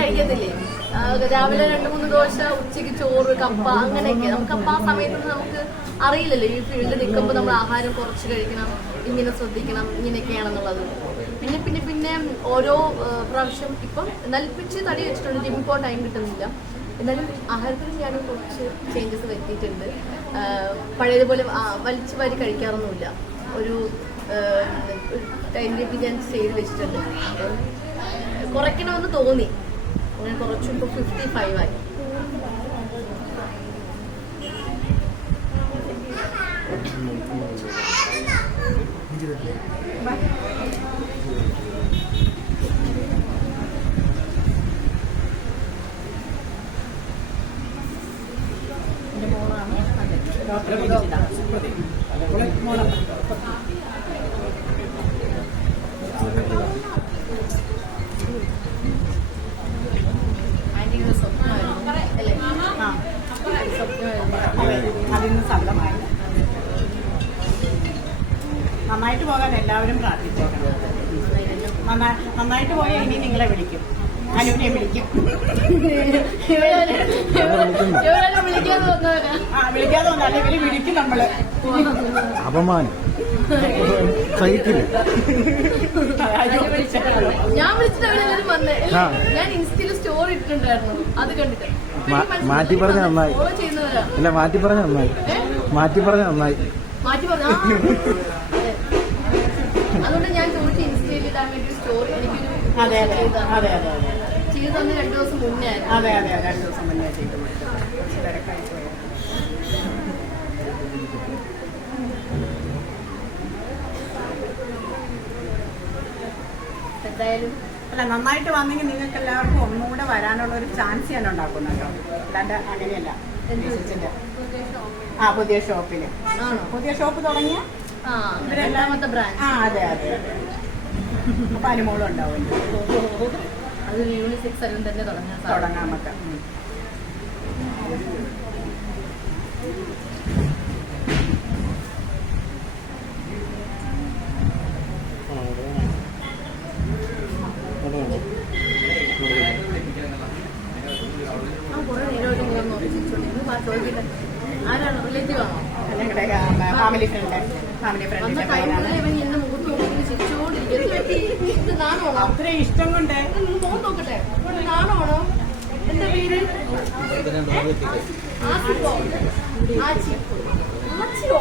കഴിക്കത്തില്ലേ? രാവിലെ രണ്ട് മൂന്ന് ദോശ ഉച്ചയ്ക്ക് ചോറ് കപ്പ അങ്ങനെയൊക്കെ. നമുക്ക് അപ്പൊ ആ സമയത്തൊന്നും നമുക്ക് അറിയില്ലല്ലോ. ഈ ഫീൽഡിൽ നിൽക്കുമ്പോൾ നമ്മൾ ആഹാരം കുറച്ച് കഴിക്കണം ഇങ്ങനെ ശ്രദ്ധിക്കണം ഇങ്ങനെയൊക്കെയാണെന്നുള്ളത്. പിന്നെ പിന്നെ പിന്നെ ഓരോ പ്രാവശ്യം ഇപ്പം നൽപ്പിച്ച് തടി വെച്ചിട്ടുണ്ട്. ജിമ്മിൽ ടൈം കിട്ടുന്നില്ല. എന്നാലും ആഹാരത്തിലും ഞാൻ കുറച്ച് ചേഞ്ചസ് വരുത്തിയിട്ടുണ്ട്. പഴയതുപോലെ വലിച്ചു വാരി കഴിക്കാറൊന്നുമില്ല. ഒരു ടൈം ടേബിൾ ഞാൻ ചെയ്ത് വെച്ചിട്ടുണ്ട്. അപ്പം കുറയ്ക്കണമെന്ന് തോന്നി. അങ്ങനെ കുറച്ചും ഇപ്പോൾ ഫിഫ്റ്റി ഫൈവ് ആയി. എന്റെ മോളാണ്. അതെ. അതിന് നന്നായിട്ട് പോകാൻ എല്ലാവരും പ്രാർത്ഥിച്ചേക്കണം. നന്നാ- നന്നായിട്ട് പോയാൽ ഇനി നിങ്ങളെ വിളിക്കും. അനുവിനെ വിളിക്കും. വിളിക്കാതെ വന്നവരാ ആ വിളിക്കാതെ വന്നാൽ അല്ലെങ്കിൽ വിളിക്കും നമ്മൾ. അപമാനം. സഹിക്കില്ല. ഞാൻ വിളിച്ചിട്ട് അവരെല്ലാരും വന്നേ. ഞാൻ ഇൻസ്റ്റയിൽ സ്റ്റോറി ഇട്ടിട്ടുണ്ടായിരുന്നു. അത് കണ്ടിട്ട്. മാറ്റി പറഞ്ഞു നന്നായി. ഇല്ല മാറ്റി പറഞ്ഞ നന്നായി. മാറ്റി പറഞ്ഞ നന്നായി. മാറ്റി പറഞ്ഞു? ആ. അതുകൊണ്ട് ഞാൻ ചോദിച്ചു ഇൻസ്റ്റയിൽ ഇടാൻ വേണ്ടി സ്റ്റോറി എനിക്കൊരു അതെ അതെ. അതെ അതെ അതെ. ചെയ്തു തന്ന് രണ്ടു ദിവസം മുന്നേ അതെ അതെ രണ്ടു ദിവസം മുന്നേ ചെയ്ത് എന്തായാലും അല്ല നന്നായിട്ട് വന്നെങ്കിൽ നിങ്ങൾക്ക് എല്ലാവർക്കും ഒന്നുകൂടെ വരാനുള്ള ഒരു ചാൻസ് ഞാൻ ഉണ്ടാക്കുന്നുണ്ടോ? അല്ലാണ്ട് അങ്ങനെയല്ല. ആ പുതിയ ഷോപ്പിൽ. പുതിയ ഷോപ്പ് തുടങ്ങിയ? രണ്ടാമത്തെ ബ്രാഞ്ച് ആ അതെ അതെ അതെ. അപ്പൊ അനുമോളം ഉണ്ടാവുമല്ലോ അത് യൂണിസെക്സ് അലും തന്നെ തുടങ്ങാൻ തുടങ്ങാൻ നമുക്ക് ഉം. ആ കുറെ നേരമായിട്ട് ഇങ്ങനെ നോക്കി ആ ആരാണ്? റിലേറ്റീവ് ആണോ? Family friend. ഫാമിലി അന്ന് ഫ്രണ്ടിന്റെ ഇവൻ എന്നെ മുഖത്ത് നോക്കി ചിരിച്ചോണ്ടിരിക്കും എന്ത് പറ്റി? ഇത് നാണമാണോ അത്ര ഇഷ്ടം കൊണ്ടേ. മുഖം നോക്കട്ടെ? നാണമാണോ എന്താ പേര്? ആച്ചി. ആച്ചിയോ ആച്ചിയോ?